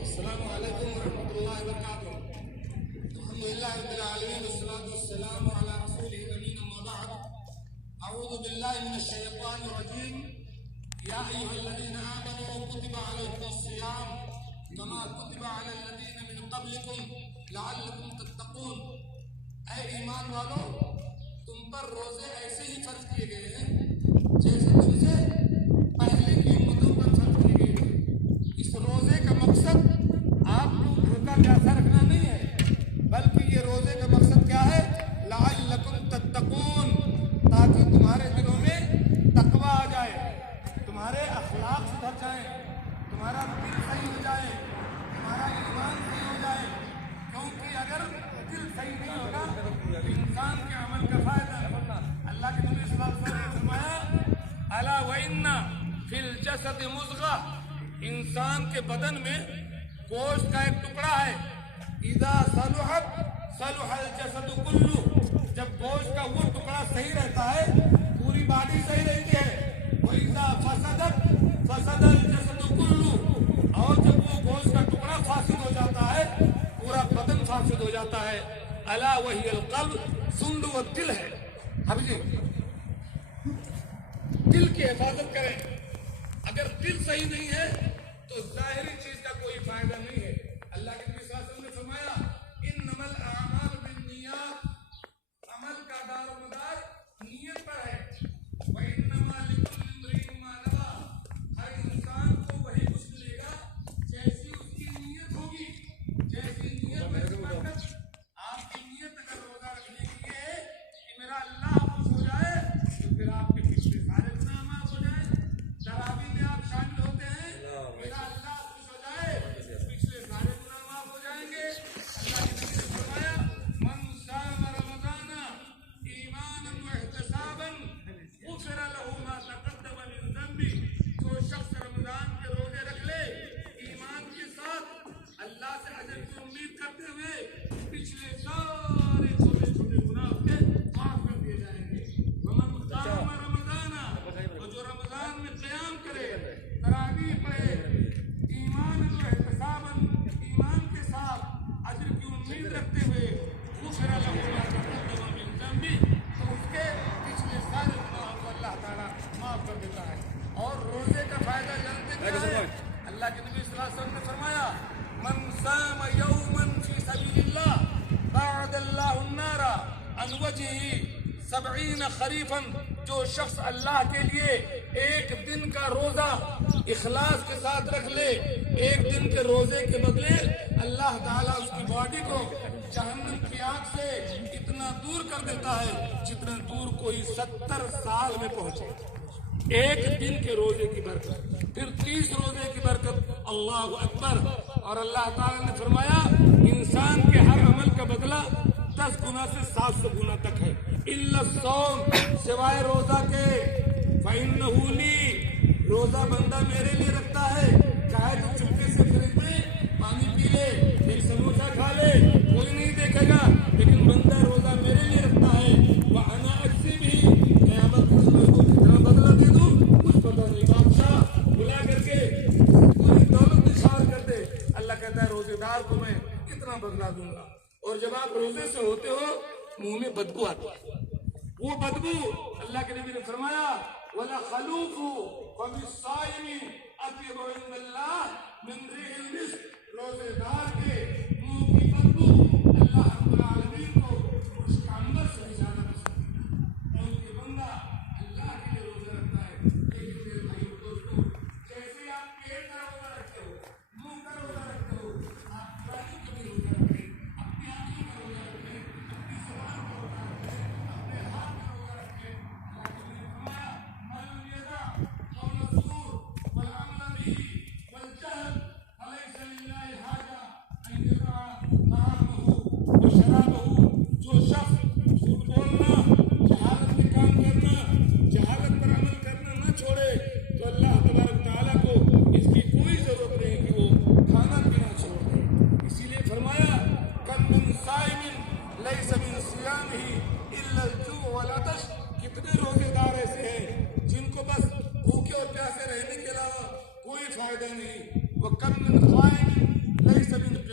السلام علیکم ورحمۃ اللہ وبرکاتہ۔ الحمد للہ رب العالمین والصلاۃ والسلام علی رسولہ الامین، اما بعد، اعوذ باللہ من الشیطان الرجیم۔ یا ایھا الذین آمنوا کتب علیکم الصیام کما کتب علی الذین من قبلکم لعلکم تتقون۔ اے ایمان والو، تم پر روزے ایسے ہی فرض کیے گئے ہیں جیسے تم سے پہلے کی امتوں پر فرض کیے گئے تھے۔ اس روزے کا مقصد آپ کو بھوکا پیاسا رکھنا نہیں ہے، بلکہ یہ روزے کا مقصد کیا ہے؟ لعلکم تتقون، تاکہ تمہارے دلوں میں تقویٰ آ جائے، تمہارے اخلاق سدھر جائیں، تمہارا دل صحیح ہو جائے، تمہارا ایمان صحیح ہو جائے۔ کیونکہ اگر دل صحیح نہیں ہوگا تو انسان کے عمل کا فائدہ نہیں۔ اللہ کے نبی صلی اللہ علیہ وسلم نے فرمایا الا وان فی الجسد مضغہ، انسان کے بدن میں گوشت کا ایک ٹکڑا ہے، اذا صلحت صلح الجسد کلہ، جب گوشت کا وہ ٹکڑا صحیح رہتا ہے پوری باڈی صحیح رہتی ہے، واذا فسدت فسد الجسد کلہ، اور جب وہ گوشت کا ٹکڑا فاسد ہو جاتا ہے پورا بدن فاسد ہو جاتا ہے۔ الا وہی القلب، سن لو وہ دل ہے۔ اب جی دل کی حفاظت کریں، اگر دل صحیح نہیں ہے تو ظاہری چیز کا کوئی فائدہ نہیں ہے۔ اللہ کے نبی صلی اللہ علیہ وسلم نے فرمایا انما الاعمال بالنیات، عمل کا دار و مدار نیت پر ہے، وانما لکل امرئ ما نوى، ہر انسان کو وہی کچھ ملے گا جیسی اس کی نیت ہوگی، جیسی نیت میں برکت۔ آپ کی نیت اگر روزہ رکھنے کی ہے کہ میرا اللہ خوش ہو جائے تو پھر آپ کے پچھلے سارے گناہ معاف ہو جائیں۔ تراویح میں آپ شامل ہوتے ہیں، میرا اللہ خوش ہو جائے پچھلے سارے گناہ معاف ہو جائیں گے۔ اللہ کے نبی نے فرمایا من صام رمضان ایمانا واحتسابا غفر له ما تقدم من ذنبه، جو شخص رمضان کے روزے رکھ لے ایمان کے ساتھ اللہ سے اجر کی امید کرتے ہوئے، پچھلے سارے چھوٹے چھوٹے گناہ اس کے معاف کر دیے جائیں گے۔ ومن قام رمضان، اور جو رمضان میں قیام کرے، تراویح پڑھے، ایمان و احتسابا، ایمان کے ساتھ اجر کی امید رکھتے ہوئے، غفر له ما تقدم من ذنبه، تو اس کے پچھلے سارے گناہوں کو اللہ تعالیٰ معاف کر دیتا ہے۔ اور روزے کا فائدہ جانتے کیا ہے؟ اللہ کے نبی صلی اللہ علیہ وسلم نے فرمایا من صام یوما فی سبیل اللہ بعد اللہ النار عن وجهه 70 خریفا، جو شخص اللہ کے لیے ایک دن کا روزہ اخلاص کے ساتھ رکھ لے، ایک دن کے روزے کے بدلے اللہ تعالیٰ اس کی باڈی کو جہنم کی آگ سے اتنا دور کر دیتا ہے جتنا دور کوئی 70 سال میں پہنچے۔ ایک دن کے روزے کی برکت، پھر 30 روزے کی برکت، اللہ اکبر۔ اور اللہ تعالیٰ نے فرمایا انسان کے ہر عمل کا بدلہ 10 گنا سے 700 گنا تک ہے، الا الصوم، سوائے روزہ کے، فإنہ لی، روزہ بندہ میرے لیے رکھتا ہے، چاہے تو چپکے سے فریج میں پانی پی لے، ایک سموسہ کھا لے، کوئی نہیں دیکھے گا، لیکن بندہ روزہ میرے لیے رکھتا ہے۔ وأنا أجزي به، قیامت کے دن میں کو کتنا بدلہ دے دوں کچھ پتہ نہیں۔ بادشاہ بلا کر کے پوری دولت نثار کر دے، اللہ کہتا ہے روزے دار کو میں اتنا بدلہ دوں گا۔ اور جب آپ روزے سے ہوتے ہو منہ میں بدبو آتی ہے، وہ بدبو اللہ کے نبی نے فرمایا وَلَخَلُوفُ فَمِ الصَّائِمِ أَطْيَبُ عِندَ اللَّهِ مِنْ رِيحِ الْمِسْكِ، روزے دار کے منہ کی بدبو اللہ رب العالمین کو اس کا عنبر سے بھی زیادہ پسند ہے۔ کیونکہ بندہ اللہ کے لیے روزہ رکھتا ہے۔ لیکن میرے بھائیو دوستو، جیسے آپ پیٹ کا روزہ رکھتے ہو، منہ کا روزہ رکھتے ہو، آپ پرانی کا بھی روزہ رکھتے ہیں، اپنی آنکھوں کا روزہ رکھتے ہیں، اپنی زبان کا روزہ رکھتے ہیں، اپنے ہاتھ کا روزہ رکھتے ہیں۔ اللہ کے نبی نے فرمایا من لم يدع قول الزور والعمل به والجهل فليس لله حاجة أن يدع طعامه وشرابه، جو شخص جھوٹ بولنا، جہالت کے کام کرنا، جہالت پر عمل کرنا نہ چھوڑے تو اللہ تبارک تعالیٰ کو اس کی کوئی ضرورت نہیں کہ وہ کھانا پینا چھوڑ دے۔ اسی لیے فرمایا کم من صائم لیس من صیامہ الا الجوع والعطش، کتنے روزے دار ایسے ہیں جن کو بس بھوکے اور پیاسے رہنے کے علاوہ کوئی فائدہ نہیں۔ وَكَمْ مِنْ قَائِمٍ